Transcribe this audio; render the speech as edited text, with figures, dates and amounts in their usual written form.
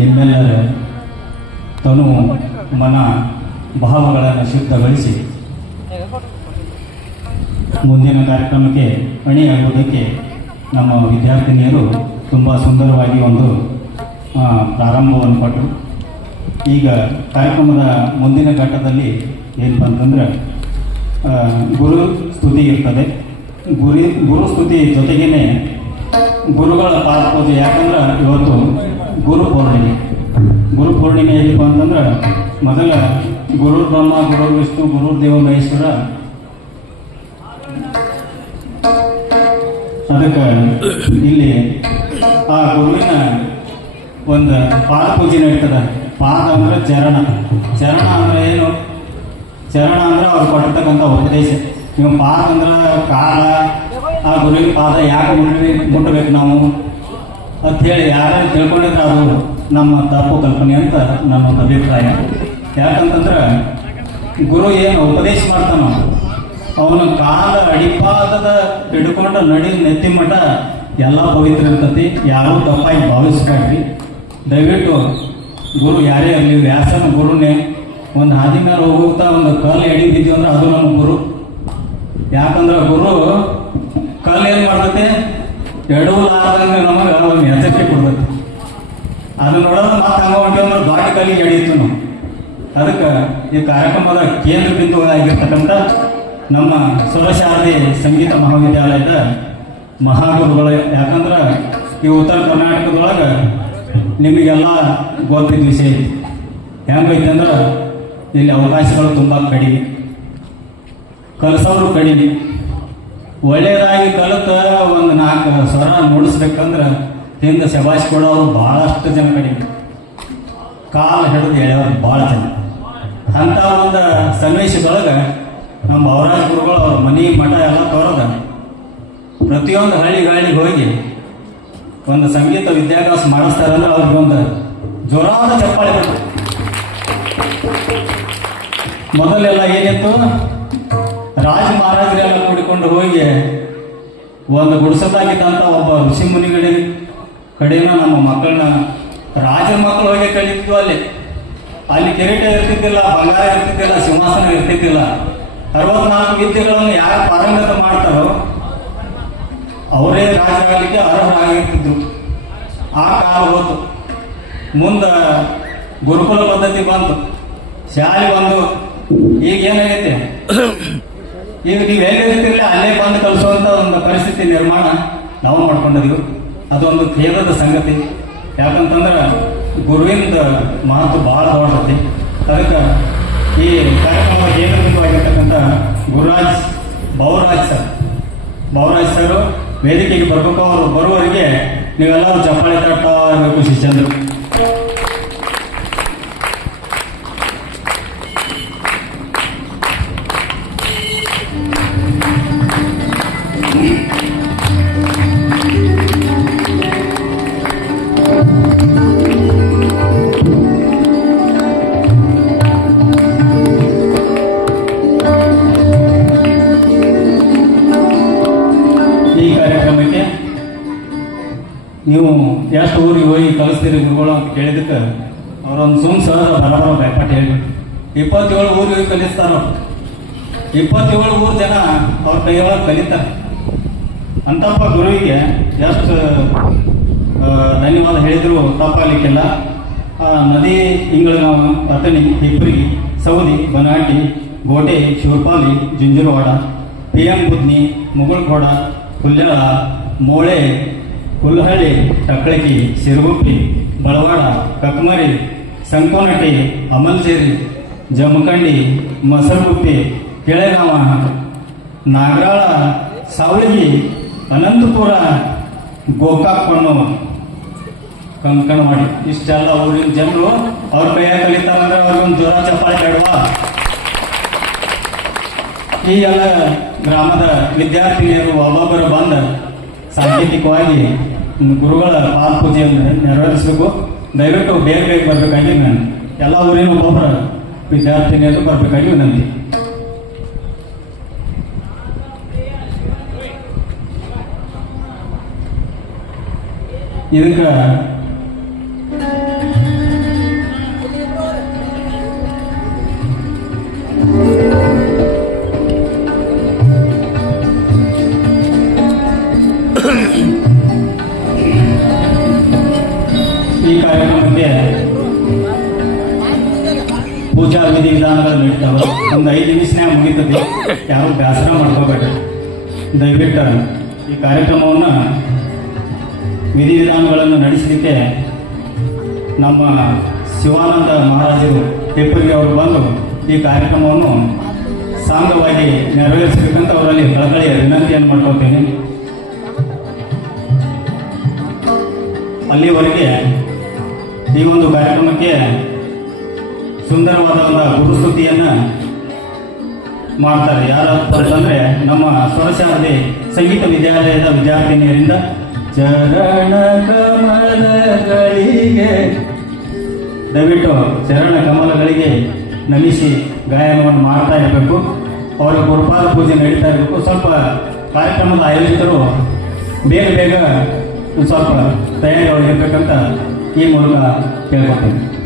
ನಿಮ್ಮೆಲ್ಲರ ತನು ಮನ ಭಾವಗಳನ್ನು ಶುದ್ಧಗೊಳಿಸಿ ಮುಂದಿನ ಕಾರ್ಯಕ್ರಮಕ್ಕೆ ಅಣಿಯಾಗುವುದಕ್ಕೆ ನಮ್ಮ ವಿದ್ಯಾರ್ಥಿನಿಯರು ತುಂಬ ಸುಂದರವಾಗಿ ಒಂದು ಪ್ರಾರಂಭವನ್ನು ಕೊಟ್ಟರು. ಈಗ ಕಾರ್ಯಕ್ರಮದ ಮುಂದಿನ ಘಟ್ಟದಲ್ಲಿ ಏನಪ್ಪ ಅಂತಂದ್ರೆ ಗುರು ಸ್ತುತಿ ಇರ್ತದೆ. ಗುರು ಸ್ತುತಿ ಜೊತೆಗೇ ಗುರುಗಳ ಪಾದಪೂಜೆ. ಯಾಕಂದ್ರೆ ಇವತ್ತು ಗುರು ಪೂರ್ಣಿಮೆ ಏನಪ್ಪ ಅಂತಂದ್ರೆ ಮೊದಲ ಗುರು ಬ್ರಹ್ಮ, ಗುರು ವಿಷ್ಣು, ಗುರು ದೇವ ಮಹೇಶ್ವರ. ಅದಕ್ಕೆ ಇಲ್ಲಿ ಆ ಗುರುವಿನ ಒಂದು ಪಾದಪೂಜೆ ನಡೀತದೆ. ಪಾದ ಅಂದ್ರೆ ಚರಣ ಅಂದ್ರೆ ಏನು? ಚರಣ ಅಂದ್ರೆ ಅವ್ರು ಕೊಟ್ಟಿರ್ತಕ್ಕಂಥ ಉಪದೇಶ. ನೀವು ಪಾದ ಅಂದ್ರೆ ಕಾಲ, ಆ ಗುರುವಿನ ಪಾದ ಯಾಕೆ ಮುಟ್ಟಬೇಕು ನಾವು ಅಂಥೇಳಿ ಯಾರು ತಿಳ್ಕೊಂಡಿದ್ರೆ ಅದು ನಮ್ಮ ತಪ್ಪು ಕಲ್ಪನೆ ಅಂತ ನನ್ನ ಒಂದು ಅಭಿಪ್ರಾಯ. ಯಾಕಂತಂದ್ರೆ ಗುರು ಏನು ಉಪದೇಶ ಮಾಡ್ತಾನೋ ಅವನ ಕಾಲ ಅಡಿಪಾದದ ಹಿಡ್ಕೊಂಡು ನೆತ್ತಿ ಮಠ ಎಲ್ಲ ಪವಿತ್ರ ಇರ್ತತಿ. ಯಾರೂ ತಪ್ಪಾಗಿ ಭಾವಿಸ್ಬೇಡ್ರಿ. ದಯವಿಟ್ಟು ಗುರು ಯಾರೇ ಆಗಲಿ, ವ್ಯಾಸನ ಗುರುನೇ. ಒಂದು ಹಾದಿ ಮೇಲೆ ಹೋಗ್ತಾ ಒಂದು ಕಲ್ಲು ಎಡಿದಿದ್ದೀವಿ ಅಂದ್ರೆ ಅದು ನಮ್ಮ ಗುರು. ಯಾಕಂದ್ರೆ ಗುರು ಕಲ್ಲು ಏನು ಮಾಡ್ತೈತೆ, ಎಡವಲಾರ್ದಂಗೆ ನಮಗೆ ಒಂದು ಎಚ್ಚರಿಕೆ ಕೊಡ್ತೈತಿ. ಅದು ನೋಡೋದು ಮತ್ತೆ ಹಂಗ ಹೊಂಟೇವೆ ಅಂದ್ರೆ ದೊಡ್ಡ ಕಲ್ಲಿಗೆ ಎಡೀತು ನಾವು. ಅದಕ್ಕೆ ಈ ಕಾರ್ಯಕ್ರಮದ ಕೇಂದ್ರ ಬಿಂದು ಆಗಿರ್ತಕ್ಕಂಥ ನಮ್ಮ ಸ್ವರಶಾರದಿ ಸಂಗೀತ ಮಹಾವಿದ್ಯಾಲಯದ ಮಹಾಗುರುಗಳು. ಯಾಕಂದ್ರೆ ಈ ಉತ್ತರ ಕರ್ನಾಟಕದೊಳಗೆ ನಿಮಗೆಲ್ಲ ಗೊತ್ತಿದ್ದ ವಿಷಯ ಐತಿ. ಹೆಂಗೈತೆ ಅಂದ್ರೆ ಇಲ್ಲಿ ಅವಕಾಶಗಳು ತುಂಬ ಕಡಿಮೆ, ಕಲಿಸೋರು ಕಡಿಮೆ. ಒಳ್ಳೆಯದಾಗಿ ಕಲಿತ ಒಂದು 4 ಸ್ವರ ನುಡಿಸ್ಬೇಕಂದ್ರೆ ಹಿಂದೆ ಶಬಾಷ್ ಕೊಡೋರು ಭಾಳಷ್ಟು ಜನ ಕಡಿಮೆ, ಕಾಲು ಹಿಡಿದು ಎಳೆಯೋರು ಭಾಳ ಜನ. ಅಂಥ ಒಂದು ಸನ್ನಿವೇಶದೊಳಗೆ ನಮ್ಮ ಬಸವರಾಜ ಗುರುಗಳು ಅವ್ರ ಮನೆ ಮಠ ಎಲ್ಲ ತೋರದ ಪ್ರತಿಯೊಂದು ಹಳ್ಳಿಗಳಿಗೆ ಹೋಗಿ ಒಂದು ಸಂಗೀತ ವಿದ್ಯಾಭ್ಯಾಸ ಮಾಡಿಸ್ತಾರಂದ್ರೆ ಅವ್ರಿಗೆ ಒಂದು ಜೋರಾದ ಚಪ್ಪಾಳೆ ಬೇಕು. ಮೊದಲೆಲ್ಲ ಏನಿತ್ತು, ರಾಜ ಮಹಾರಾಜರೆಲ್ಲ ಕೂಡಿಕೊಂಡು ಹೋಗಿ ಒಂದು ಗುಡಿಸದಾಗಿದ್ದಂಥ ಒಬ್ಬ ಋಷಿ ಮುನಿಗಳ ಕಡೆನ ನಮ್ಮ ಮಕ್ಕಳನ್ನ ರಾಜರ ಮಕ್ಕಳು ಹೋಗಿ ಕಳೀತಿದ್ವು. ಅಲ್ಲಿ ಕಿರೀಟ ಇರ್ತಿದ್ದಿಲ್ಲ, ಬಂಗಾರ ಇರ್ತಿದ್ದಿಲ್ಲ, ಸಿಂಹಾಸನ ಇರ್ತಿದ್ದಿಲ್ಲ. 64 ವಿದ್ಯೆಗಳನ್ನು ಯಾರು ಪಾರಂಗತ ಮಾಡ್ತಾರೋ ಅವರೇ ರಾಜರಾಗಲಿಕ್ಕೆ ಅರ್ಹರಾಗಿರ್ತಿದ್ರು. ಆ ಕಾಲ ಹೋತು. ಮುಂದೆ ಗುರುಕುಲ ಪದ್ಧತಿ ಬಂತು, ಶಾಲೆ ಬಂದು. ಈಗ ಏನಾಗೈತೆ, ಈಗ ನೀವು ಹೇಗಿರ್ತಿರಲಿಲ್ಲ ಅಲ್ಲೇ ಬಂದು ಕಲಿಸುವಂಥ ಒಂದು ಪರಿಸ್ಥಿತಿ ನಿರ್ಮಾಣ ನಾವು ಮಾಡ್ಕೊಂಡಿದ್ದೀವಿ. ಅದೊಂದು ಖೇದದ ಸಂಗತಿ. ಯಾಕಂತಂದ್ರೆ ಗುರುವಿನ ಮಹತ್ವ ಭಾಳ ದೊಡ್ಡತಿ. ಅದಕ್ಕೆ ಈ ಕಾರ್ಯಕ್ರಮ ಕೇಂದ್ರವಾಗಿರ್ತಕ್ಕಂಥ ಬಸವರಾಜ್ ಸರ್ ವೇದಿಕೆಗೆ ಬರಬೇಕು. ಅವರು ಬರುವವರಿಗೆ ನೀವೆಲ್ಲರೂ ಚಪ್ಪಾಳೆ ತಟ್ತಾ ಇರಬೇಕು ಶಿಷ್ಯಂದರು. ನೀವು ಎಷ್ಟು ಊರಿಗೆ ಹೋಗಿ ಕಲಿಸ್ತೀರಿ ಗುರುಗಳು ಅಂತ ಕೇಳಿದಕ್ಕೆ ಅವರೊಂದು ಸಹಜ ಬರಬರ ಭಯಪಟ್ಟು ಹೇಳ್ಬಿಟ್ಟು 27 ಊರಿಗೆ ಹೋಗಿ ಕಲಿಸ್ತಾರ. 27 ಊರು ಜನ ಅವ್ರ ಕೈಯೊಳಗೆ ಕಲಿತಾರೆ. ಅಂತಪ್ಪ ಗುರುವಿಗೆ ಎಷ್ಟು ಧನ್ಯವಾದ ಹೇಳಿದ್ರು ತಪ್ಪಾಗಲಿಕ್ಕಿಲ್ಲ. ನದಿ ಇಂಗಳಗಾಂವ, ಅಥಣಿ, ಹಿಪ್ಪರಿಗಿ, ಸೌದಿ, ಬನಾಟಿ, ಗೋಟೆ, ಶಿವಪಾಲಿ, ಜುಂಜುರವಾಡ, PM ಬುದ್ನಿ, ಮುಗುಳ್ಕೋಡ, ಹುಲ್ಯಾಳ, ಮೋಳೆ, ಹುಲ್ಹಳ್ಳಿ, ಟಕ್ಕಳಕಿ, ಸಿರುಗುಪ್ಪಿ, ಬಳವಾಡ, ಕಕ್ಮರಿ, ಸಂಕೋನಟ್ಟಿ, ಅಮಲ್ಜೇರಿ, ಜಮಖಂಡಿ, ಮಸರಗುಪ್ಪಿ, ಕೆಳೆಗಾಂವ, ನಾಗರಾಳ, ಸಾವಳಗಿ, ಅನಂತಪುರ, ಗೋಕಾಕ್, ಕಂಕಣವಾಡಿ, ಇಷ್ಟೆಲ್ಲ ಊರಿನ ಜನರು ಅವ್ರ ಕೈಯಾಗ ಕಲಿತಾರಂದ್ರೆ ಅವ್ರಿಗೊಂದು ಜೋರ ಚಪ್ಪಾಳೆ ಬೇಡವಾ? ಈ ಎಲ್ಲ ಗ್ರಾಮದ ವಿದ್ಯಾರ್ಥಿನಿಯರು ಒಬ್ಬೊಬ್ಬರು ಬಂದ ಸಾಂಕೇತಿಕವಾಗಿ ಗುರುಗಳ ಪಾದಪೂಜೆಯನ್ನು ನೆರವೇರಿಸಬೇಕು. ದಯವಿಟ್ಟು ಬೇಗ ಬರಬೇಕಾಗಿ ನಾನು ಎಲ್ಲ ಊರಿನ ಒಬ್ಬೊಬ್ಬರ ವಿದ್ಯಾರ್ಥಿನಿಯರು ಬರಬೇಕಾಗಿ ವಿನಂತಿ. ಇದಕ್ಕೆ ಬಗ್ಗೆ ಪೂಜಾ ವಿಧಿವಿಧಾನಗಳು ನಡೀತಾವೆ. ಒಂದು 5 ನಿಮಿಷನ್ಯಾಗ ಮುಗಿತದೆ. ಯಾರು ಬೇಸರ ಮಾಡ್ಕೋಬೇಡ್ರಿ. ದಯವಿಟ್ಟು ಈ ಕಾರ್ಯಕ್ರಮವನ್ನು ವಿಧಿವಿಧಾನಗಳನ್ನು ನಡೆಸಲಿಕ್ಕೆ ನಮ್ಮ ಶಿವಾನಂದ ಮಹಾರಾಜರು ತೆಪ್ಪರಿಗೆ ಅವರು ಬಂದು ಈ ಕಾರ್ಯಕ್ರಮವನ್ನು ಸಾಂಗವಾಗಿ ನೆರವೇರಿಸಬೇಕಂತ ಅವರಲ್ಲಿ ಕಳಕಳಿಯ ವಿನಂತಿಯನ್ನು ಮಾಡ್ಕೊಳ್ತೇನೆ. ಅಲ್ಲಿವರೆಗೆ ಈ ಒಂದು ಕಾರ್ಯಕ್ರಮಕ್ಕೆ ಸುಂದರವಾದ ಒಂದು ಗುರುಸ್ತುತಿಯನ್ನು ಮಾಡ್ತಾರೆ. ಯಾರಪ್ಪ ಅಂತಂದ್ರೆ ನಮ್ಮ ಸ್ವರಶಾರದೆ ಸಂಗೀತ ವಿದ್ಯಾಲಯದ ವಿದ್ಯಾರ್ಥಿನಿಯರಿಂದ ಚರಣ ಕಮಲಗಳಿಗೆ, ದಯವಿಟ್ಟು ಚರಣ ಕಮಲಗಳಿಗೆ ನಮಿಸಿ ಗಾಯನವನ್ನು ಮಾಡ್ತಾ ಇರಬೇಕು. ಅವರ ಗುರುಪಾದ ಪೂಜೆ ನಡೀತಾ ಇರಬೇಕು. ಸ್ವಲ್ಪ ಕಾರ್ಯಕ್ರಮದ ಆಯೋಜಕರು ಬೇಗ ಒಂದು ಸ್ವಲ್ಪ ತಯಾರಿ ಇರಬೇಕಂತ ಈ ಮೂಲಕ ಕೇಳ್ಕೊಳ್ತೇನೆ.